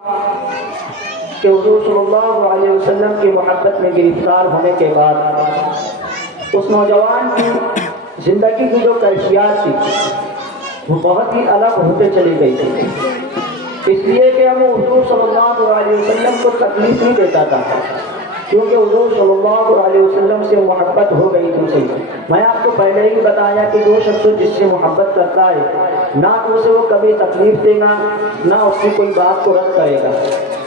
کہ حضور صلی اللہ علیہ وسلم کی محبت میں گرفتار ہونے کے بعد اس نوجوان کی زندگی کی جو کیفیات تھی وہ بہت ہی الگ ہوتے چلی گئی تھی، اس لیے کہ وہ حضور صلی اللہ علیہ وسلم کو تکلیف نہیں دیتا تھا، کیونکہ حضور صلی اللہ علیہ وسلم سے محبت ہو گئی تھی اسے۔ میں آپ کو پہلے ہی بتایا کہ جو شخص جس سے محبت کرتا ہے نہ تو اسے وہ کبھی تکلیف دے گا، نہ اس کی کوئی بات کو رد کرے گا،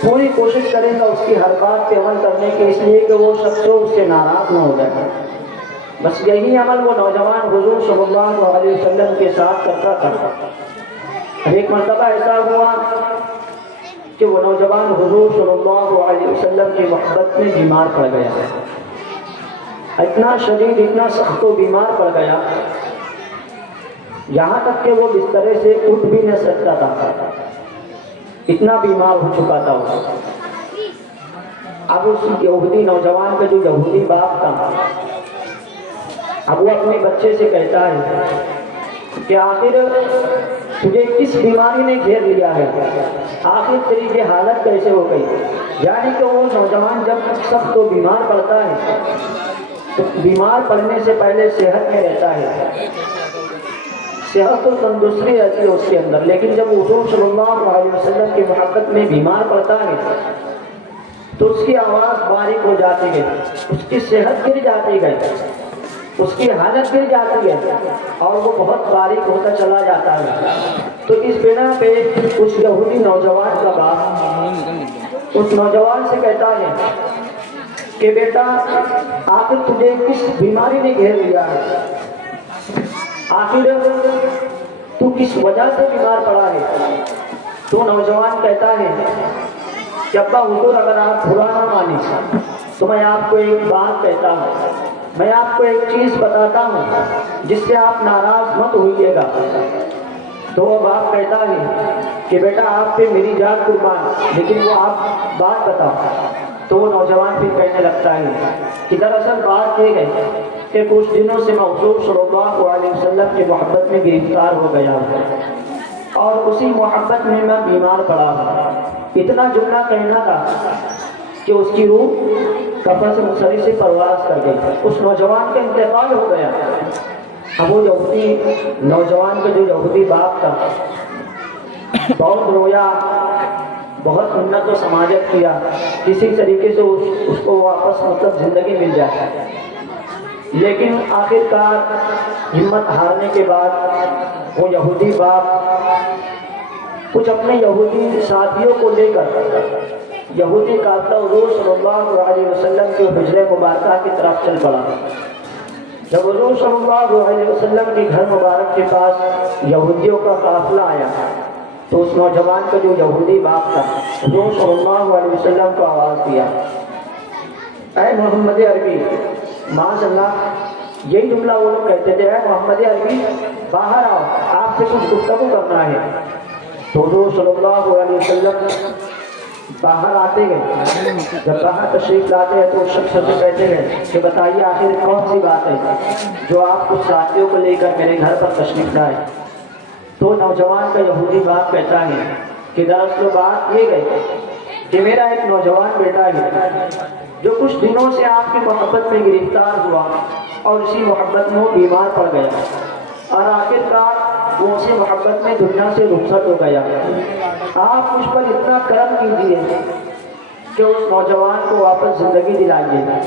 پوری کوشش کرے گا اس کی ہر بات پہ عمل کرنے کی، اس لیے کہ وہ شخص اس سے ناراض نہ ہو جائے۔ بس یہی عمل وہ نوجوان حضور صلی اللہ علیہ وسلم کے ساتھ کرتا تھا۔ ایک مرتبہ ایسا ہوا کہ وہ نوجوان حضور صلی اللہ علیہ وسلم کی محبت میں بیمار پڑ گیا، اتنا شدید، اتنا سخت و بیمار پڑ گیا، یہاں تک کہ وہ بسترے سے اٹھ بھی نہ سکتا تھا، اتنا بیمار ہو چکا تھا وہ۔ اب اس یہودی نوجوان کا جو یہودی باپ تھا، اب وہ اپنے بچے سے کہتا ہے کہ آخر تجھے کس بیماری نے گھیر لیا ہے، آخر تیری یہ حالت کیسے ہو گئی؟ یعنی کہ وہ نوجوان جب سخت و بیمار پڑتا ہے تو بیمار پڑنے سے پہلے صحت میں رہتا ہے، صحت و تندرستی رہتی ہے اس کے اندر، لیکن جب حضور صلی اللہ علیہ وسلم کی محبت میں بیمار پڑتا ہے تو اس کی آواز باریک ہو جاتی ہے، اس کی صحت گر جاتی ہے، اس کی حالت گر جاتی ہے اور وہ بہت باریک ہوتا چلا جاتا ہے۔ تو اس بنا پہ اس یہودی نوجوان کا باپ اس نوجوان سے کہتا ہے کہ بیٹا آخر تجھے کس بیماری نے گھیر لیا ہے، آخر تو کس وجہ سے بیمار پڑا ہے؟ تو نوجوان کہتا ہے کہ ابا حضور اگر آپ برا نہ مانیں تو میں آپ کو ایک بات کہتا ہوں، میں آپ کو ایک چیز بتاتا ہوں جس سے آپ ناراض مت ہوئیے گا۔ تو وہ باپ کہتا ہے کہ بیٹا آپ پہ میری جان قربان، لیکن وہ آپ بات بتاؤ۔ تو وہ نوجوان پھر کہنے لگتا ہے کہ دراصل بات یہ ہے کہ کچھ دنوں سے میں حضور صلی اللہ علیہ وسلم کی محبت میں گرفتار ہو گیا ہوں اور اسی محبت میں میں بیمار پڑا ہوں۔ اتنا جملہ کہنا تھا کہ اس کی روح کفن سے منصرف سے پرواز کر گئی، اس نوجوان کا انتقال ہو گیا۔ اب وہ یہودی نوجوان کا جو یہودی باپ تھا بہت رویا، بہت منت و سماجت کیا، کسی طریقے سے اس کو واپس زندگی مل جائے، لیکن آخر کار ہمت ہارنے کے بعد وہ یہودی باپ کچھ اپنے یہودی ساتھیوں کو لے کر یہودی قافلہ حضور صلی اللہ علیہ وسلم کے حجرے مبارکہ کی طرف چل پڑا۔ جب حضور صلی اللہ علیہ وسلم کے گھر مبارک کے پاس یہودیوں کا قافلہ آیا تو اس نوجوان کا جو یہودی باپ تھا حضور صلی اللہ علیہ وسلم کو آواز دیا، اے محمد عربی، معاذ اللہ، یہی جملہ وہ لوگ کہتے تھے، اے محمد عربی باہر آؤ، آپ سے کچھ گفتگو کرنا ہے۔ تو حضور صلی اللہ علیہ وسلم باہر آتے گئے، جب باہر تشریف لاتے ہیں تو اس شخص سے کہتے ہیں کہ بتائیے آخر کون سی بات ہے جو آپ کچھ ساتھیوں کو لے کر میرے گھر پر تشریف لائے؟ تو نوجوان کا یہودی باپ کہتا ہے کہ دراصل بات یہ ہے کہ میرا ایک نوجوان بیٹا ہے جو کچھ دنوں سے آپ کی محبت میں گرفتار ہوا اور اسی محبت میں وہ بیمار پڑ گیا اور آخر کار وہ اسی محبت میں دنیا سے رخصت ہو گیا۔ آپ مجھ پر اتنا کرم کیجیے کہ اس نوجوان کو واپس زندگی دلائیے،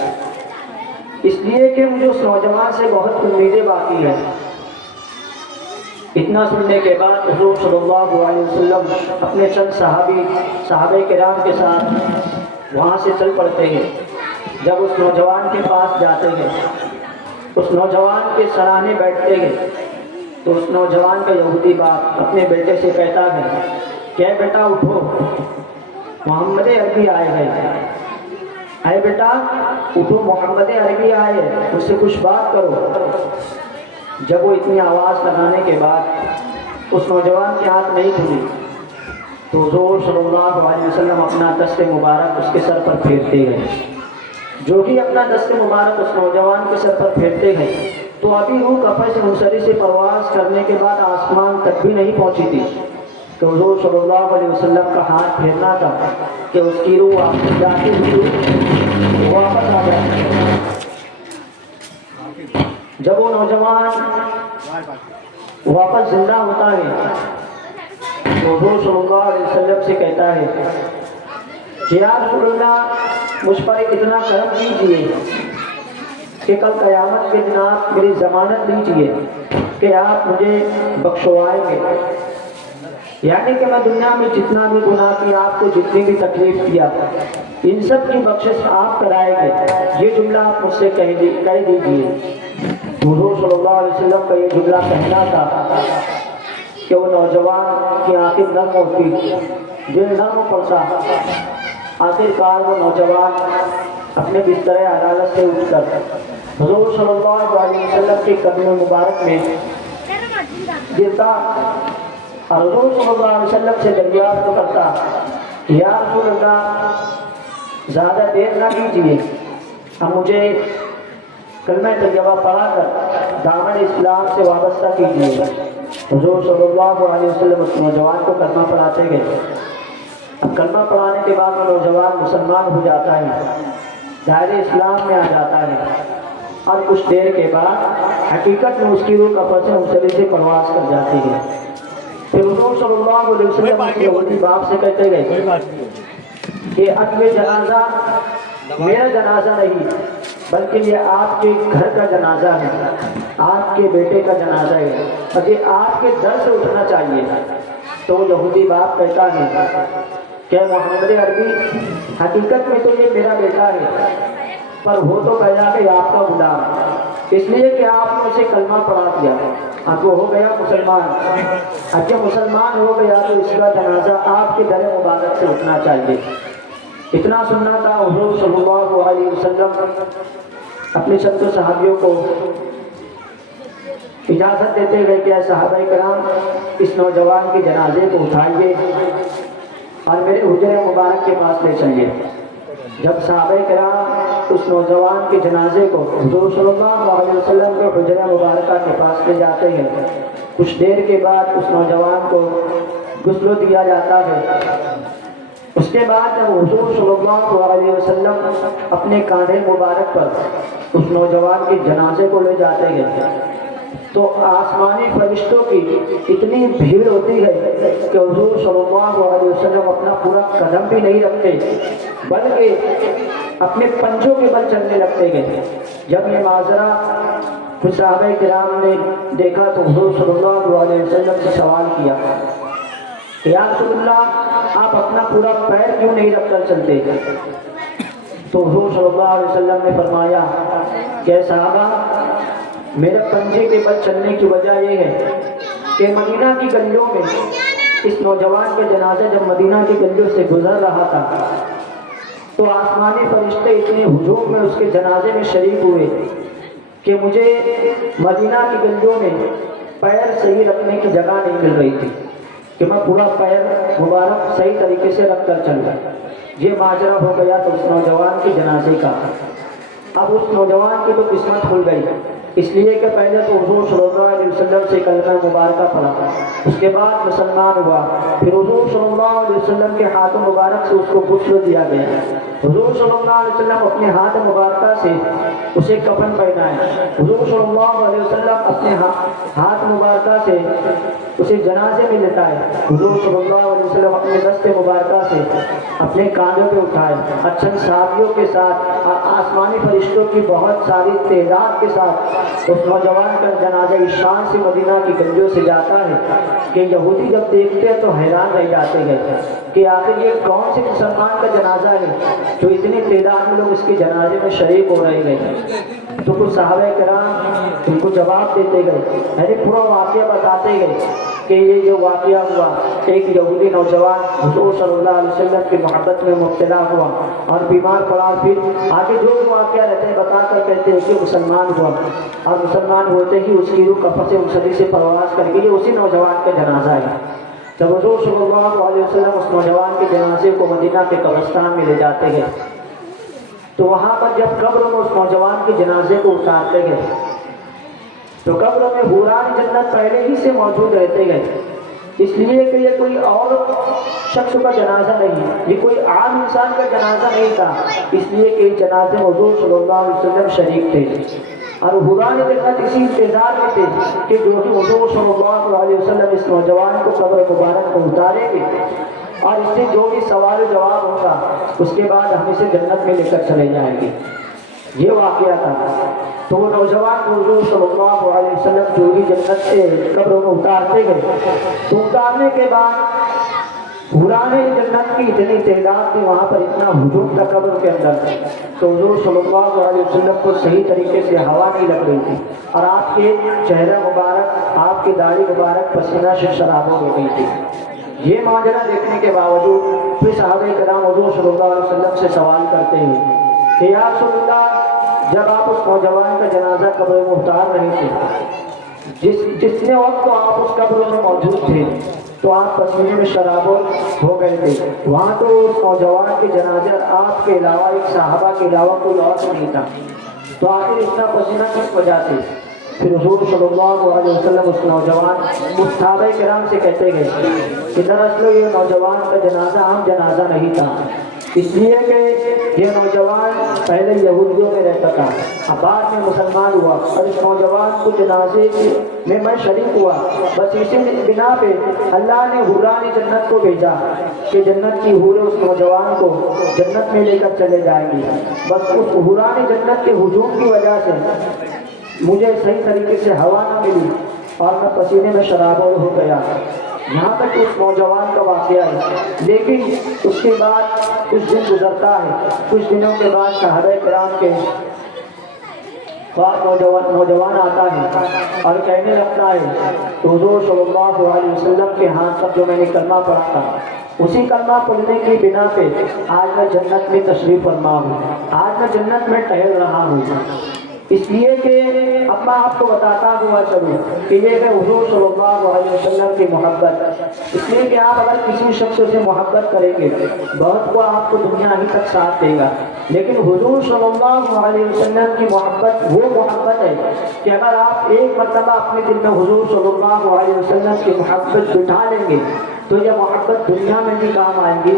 اس لیے کہ مجھے اس نوجوان سے بہت امیدیں باقی ہیں۔ اتنا سننے کے بعد حضور صلی اللہ علیہ وسلم اپنے چند صحابہ کرام کے ساتھ وہاں سے چل پڑتے ہیں۔ جب اس نوجوان کے پاس جاتے ہیں، اس نوجوان کے سرانے بیٹھتے ہیں تو اس نوجوان کا یہودی باپ اپنے بیٹے سے کہتا ہے کہ اے بیٹا اٹھو، محمد عربی آئے ہیں، اے بیٹا اٹھو، محمد عربی آئے ہیں، اس سے کچھ بات کرو۔ جب وہ اتنی آواز لگانے کے بعد اس نوجوان کے ہاتھ نہیں کھلی تو حضور صلی اللہ علیہ وسلم اپنا دست مبارک اس کے سر پر پھیرتے گئے۔ جو بھی اپنا دست مبارک اس نوجوان کے سر پر پھیرتے گئے تو ابھی روح کفن سے منصرف سے پرواز کرنے کے بعد آسمان تک بھی نہیں پہنچی تھی کہ حضور صلی اللہ علیہ وسلم کا ہاتھ پھیرنا تھا کہ اس کی روح واپس جاتی ہوئی واپس آ گیا۔ جب وہ نوجوان واپس زندہ ہوتا ہے تو حضور صلی اللہ علیہ وسلم سے کہتا ہے کہ یا رسول اللہ مجھ پر اتنا کرم کیجیے کہ کل قیامت کے دن آپ میری ضمانت دیجیے کہ آپ مجھے بخشوائیں گے، یعنی کہ میں دنیا میں جتنا بھی گناہ کیا، آپ کو جتنی بھی تکلیف کیا، ان سب کی بخشش آپ کرائیں گے، یہ جملہ آپ مجھ سے کہہ دیجیے۔ حضور صلی اللہ علیہ وسلم کا یہ جملہ کہنا تھا کہ وہ نوجوان کی آنکھیں نرم ہوتی، دل نرم پڑتا، آخر کار وہ نوجوان اپنے بستر عدالت سے اٹھ کر حضور صلی اللہ علیہ وسلم کے قدم مبارک میں گرتا اور حضور صلی اللہ علیہ وسلم سے دریافت کرتا کہ یا رسول اللہ زیادہ دیر نہ کیجیے، اب مجھے کلمہ طیبہ پڑھا کر دامن اسلام سے وابستہ کیجیے۔ حضور صلی اللہ علیہ وسلم اس نوجوان کو کلمہ پڑھاتے گئے۔ اب کلمہ پڑھانے کے بعد وہ نوجوان مسلمان ہو جاتا ہے، دائرے اسلام میں آ جاتا ہے، اور کچھ دیر کے بعد حقیقت میں اس کی روح کفن سے مسلی سے پرواز کر جاتی ہے۔ پھر حضور صلی اللہ علیہ وسلم اس یہودی باپ سے کہتے گئے کہ اب یہ جنازہ میرا جنازہ نہیں بلکہ یہ آپ کے گھر کا جنازہ ہے، آپ کے بیٹے کا جنازہ ہے، اور یہ آپ کے در سے اٹھنا چاہیے۔ تو یہودی باپ کہتا ہے کہ محمد عربی حقیقت میں تو یہ میرا بیٹا ہے، پر وہ تو کہا کہ آپ کا غلام، اس لیے کہ آپ نے اسے کلمہ پڑھا دیا، اب وہ ہو گیا مسلمان، اب جب مسلمان ہو گیا تو اس کا جنازہ آپ کے در مبارک سے اٹھنا چاہیے۔ اتنا سننا تھا، حضور صلی اللہ علیہ وسلم اپنے سب صحابیوں کو اجازت دیتے گئے کہ صحابہ کرام اس نوجوان کے جنازے کو اٹھائیے اور میرے حجرہ مبارک کے پاس لے چلیے۔ جب صحابہ کرام اس نوجوان کے جنازے کو حضور صلی اللہ علیہ وسلم کے حجرہ مبارکہ کے پاس لے جاتے ہیں، کچھ دیر کے بعد اس نوجوان کو غسل دیا جاتا ہے۔ اس کے بعد جب حضور صلی اللہ علیہ وسلم اپنے کاندھے مبارک پر اس نوجوان کے جنازے کو لے جاتے ہیں تو آسمانی فرشتوں کی اتنی بھیڑ ہوتی ہے کہ حضور صلی اللہ علیہ وسلم اپنا پورا قدم بھی نہیں رکھتے بلکہ اپنے پنجوں کے بل چلنے لگتے گئے۔ جب یہ ماجرا کچھ صحابہ کرام نے دیکھا تو حضور صلی اللہ علیہ وسلم سے سوال کیا کہ یا رسول اللہ آپ اپنا پورا پیر کیوں نہیں رکھ کر چلتے؟ تو حضور صلی اللہ علیہ وسلم نے فرمایا کہ صحابہ میرے پنجے کے بل چلنے کی وجہ یہ ہے کہ مدینہ کی گلیوں میں اس نوجوان کا جنازہ جب مدینہ کی گلیوں سے گزر رہا تھا تو آسمانی فرشتے اتنے ہجوم میں اس کے جنازے میں شریک ہوئے کہ مجھے مدینہ کی گلیوں میں پیر صحیح رکھنے کی جگہ نہیں مل رہی تھی کہ میں پورا پیر مبارک صحیح طریقے سے رکھ کر چل گیا۔ یہ ماجرا ہو گیا تو اس نوجوان کے جنازے کا۔ اب اس نوجوان کی تو قسمت کھل گئی، اس لیے کہ پہلے تو حضور صلی اللہ علیہ وسلم سے کلمہ مبارکہ پڑھا، اس کے بعد مسلمان ہوا، پھر حضور صلی اللہ علیہ وسلم کے ہاتھ مبارک سے اس کو غسل دیا گیا۔ حضور صلی اللہ علیہ وسلم اپنے ہاتھ مبارکہ سے اسے کفن پہنائے، حضور صلی اللہ علیہ وسلم اپنے ہاتھ مبارکہ سے اسے جنازے میں لٹائے، حضور صلی اللہ علیہ وسلم اپنے دست مبارکہ سے اپنے کاندھوں پہ اٹھائے، اچھن صحابیوں کے ساتھ اور آسمانی فرشتوں کی بہت ساری تعداد کے ساتھ اس نوجوان کا جنازہ شان سے مدینہ کی گلیوں سے جاتا ہے کہ یہودی جب دیکھتے ہیں تو حیران رہ جاتے ہیں کہ آخر یہ کون سے مسلمان کا جنازہ ہے جو اتنی تعداد میں لوگ اس کے جنازے میں شریک ہو رہے ہیں۔ تو کچھ صحابہ کرام ان کو جواب دیتے گئے، یعنی پورا واقعہ بتاتے گئے کہ یہ جو واقعہ ہوا، ایک یہودی نوجوان حضور صلی اللہ علیہ وسلم کی محبت میں مبتلا ہوا اور بیمار پڑا، پھر آگے جو بھی واقعہ رہتے ہیں بتا کر کہتے ہیں کہ مسلمان ہوا، اور مسلمان ہوتے ہی اس کی روح کفن سے مسلی سے پرواز کر گئی، اسی نوجوان کا جنازہ ہے۔ جب حضور صلی اللہ علیہ وسلم اس نوجوان کے جنازے کو مدینہ کے قبرستان میں لے جاتے گئے تو وہاں پر جب قبر میں اس نوجوان کے جنازے کو اتارتے گئے تو قبر میں حوران جنت پہلے ہی سے موجود رہتے گئے، اس لیے کہ یہ کوئی اور شخص کا جنازہ نہیں، یہ کوئی عام انسان کا جنازہ نہیں تھا، اس لیے کہ جنازے حضور صلی اللہ علیہ وسلم شریک تھے، اور حضران جنت اسی انتظار میں تھے کہ جو کہ حضور صلی اللہ علیہ وسلم اس نوجوان کو قبر مبارک میں اتاریں گے، اور اس سے جو بھی سوال و جواب ہوگا اس کے بعد ہم اسے جنت میں لے کر چلے جائیں گے۔ یہ واقعہ تھا۔ تو وہ نوجوان کو حضور صلی اللہ علیہ وسلم جو بھی جنت سے قبروں میں اتارتے گئے، تو اتارنے کے بعد حوران جنت کی اتنی تعداد تھی، وہاں پر اتنا ہجوم تھا قبر کے اندر، تو حضور صلی اللہ علیہ وسلم کو صحیح طریقے سے ہوا نہیں لگ رہی تھی، اور آپ کے چہرہ مبارک، آپ کی داڑھی مبارک پسینہ سے شرابوں ہو گئی تھی۔ یہ ماجرا دیکھنے کے باوجود پھر صحابہ کرام حضور صلی اللہ علیہ وسلم سے سوال کرتے ہیں کہ یا رسول اللہ، جب آپ اس نوجوان کا جنازہ قبر میں اتار رہے تھے، جتنے وقت تو آپ اس قبر میں موجود تھے تو آپ پسینے میں شرابور ہو گئے تھے، وہاں تو اس نوجوان کے جنازے آپ کے علاوہ، ایک صحابہ کے علاوہ کوئی اور نہیں تھا، تو آخر اتنا پسینہ کس وجہ سے؟ پھر حضور صلی اللہ علیہ وسلم اس نوجوان صحابہ کرام سے کہتے گئے کہ دراصل یہ نوجوان کا جنازہ عام جنازہ نہیں تھا، اس لیے کہ یہ نوجوان پہلے یہودیوں میں رہتا تھا، اب بعد میں مسلمان ہوا، اور اس نوجوان کو جنازے میں میں شریک ہوا، بس اسی بنا پہ اللہ نے حوران جنت کو بھیجا کہ جنت کی حوریں اس نوجوان کو جنت میں لے کر چلے جائیں گی، بس اس حوران جنت کے ہجوم کی وجہ سے مجھے صحیح طریقے سے ہوا نہ ملی اور میں پسینے میں شرابور ہو گیا۔ یہاں تک اس نوجوان کا واقعہ ہے، لیکن اس کے بعد کچھ دن گزرتا ہے، کچھ دنوں کے بعد صحابہ کرام کے بعد نوجوان آتا ہے اور کہنے لگتا ہے تو حضور صلی اللہ علیہ وسلم کے ہاتھ پر جو میں نے کلمہ پڑھا تھا، اسی کلمہ پڑھنے کی بنا پہ آج میں جنت میں تشریف فرما ہوں، آج میں جنت میں ٹہل رہا ہوں، اس لیے کہ اب میں آپ کو بتاتا ہوا چلوں کہ یہ ہے حضور صلی اللہ علیہ وسلم کی محبت۔ اس لیے کہ آپ اگر کسی شخص سے محبت کریں گے، بہت کو آپ کو دنیا ہی تک ساتھ دے گا، لیکن حضور صلی اللہ علیہ وسلم کی محبت وہ محبت ہے کہ اگر آپ ایک مرتبہ اپنے دل میں حضور صلی اللہ علیہ وسلم کی محبت بٹھا لیں گے تو یہ محبت دنیا میں بھی کام آئیں گی،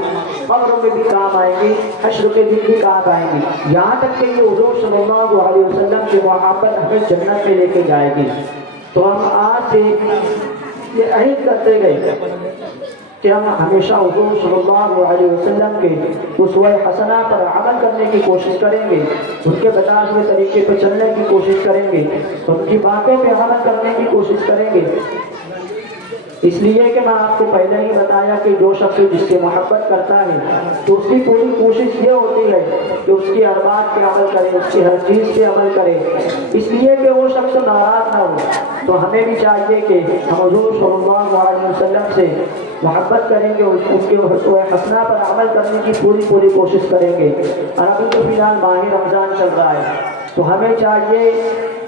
قبر میں بھی کام آئیں گی، حشر کے دن بھی کام آئیں گی، یہاں تک کہ یہ حضور صلی اللہ علیہ وسلم کی محبت ہمیں جنت میں لے کے جائے گی۔ تو ہم آج سے یہ عہد کرتے گئے کہ ہم ہمیشہ حضور صلی اللہ علیہ وسلم کے اسوہ حسنہ پر عمل کرنے کی کوشش کریں گے، ان کے بتائے ہوئے طریقے پہ چلنے کی کوشش کریں گے، ان کی باتوں پہ عمل کرنے کی کوشش کریں گے۔ اس لیے کہ میں آپ کو پہلے ہی بتایا کہ جو شخص جس سے محبت کرتا ہے تو اس کی پوری کوشش یہ ہوتی ہے کہ اس کی ہر بات پہ عمل کرے، اس کی ہر چیز پہ عمل کرے، اس لیے کہ وہ شخص ناراض نہ ہو۔ تو ہمیں بھی چاہیے کہ ہم حضور صلی اللہ علیہ وسلم سے محبت کریں گے، اس کے اسوہ حسنہ پر عمل کرنے کی پوری کوشش کریں گے۔ اور ابھی تو فی الحال ماہ رمضان چل رہا ہے، تو ہمیں چاہیے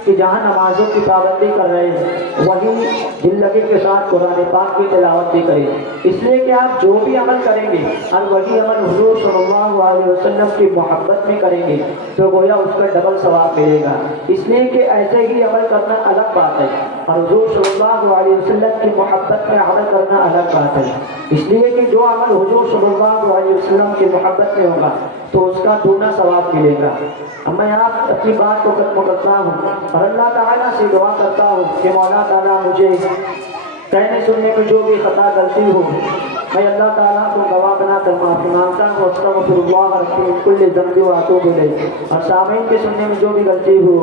کہ جہاں نمازوں کی پابندی کر رہے ہیں وہیں دل لگی کے ساتھ قرآن پاک کی تلاوت بھی کریں، اس لیے کہ آپ جو بھی عمل کریں گے اور وہی عمل حضور صلی اللہ علیہ وسلم کی محبت میں کریں گے تو گویا اس کا ڈبل ثواب ملے گا۔ اس لیے کہ ایسے ہی عمل کرنا الگ بات ہے اور حضور صلی اللہ علیہ وسلم کی محبت میں عمل کرنا الگ بات ہے، اس لیے کہ جو عمل حضور صلی اللہ علیہ وسلم کی محبت میں ہوگا تو اس کا دونا ثواب ملے گا۔ اب میں آپ اپنی بات کو ختم کرتا ہوں اور اللہ تعالیٰ سے دعا کرتا ہوں کہ مولا تعالیٰ مجھے کہنے سننے میں جو بھی خطا غلطی ہو میں اللہ تعالیٰ کو گواہ بنا کر معافی مانگتا ہوں، استغفر اللہ ربی من کل ذنب واتوب الیہ، اور سامعین کے سننے میں جو بھی غلطی ہو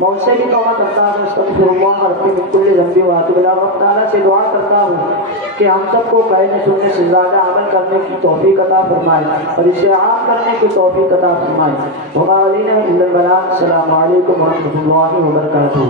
میں ان سے بھی توبہ کرتا ہوں، استغفر اللہ ربی من کل ذنب واتوب الیہ۔ رب تعالیٰ سے دعا کرتا ہوں کہ ہم سب کو کہنے سننے سے زیادہ عمل کرنے کی توفیق عطا فرمائے اور اسے عام کرنے کی توفیق عطا فرمائے۔ وما علینا الا البلاغ۔ السلام علیکم ورحمۃ اللہ وبرکاتہ۔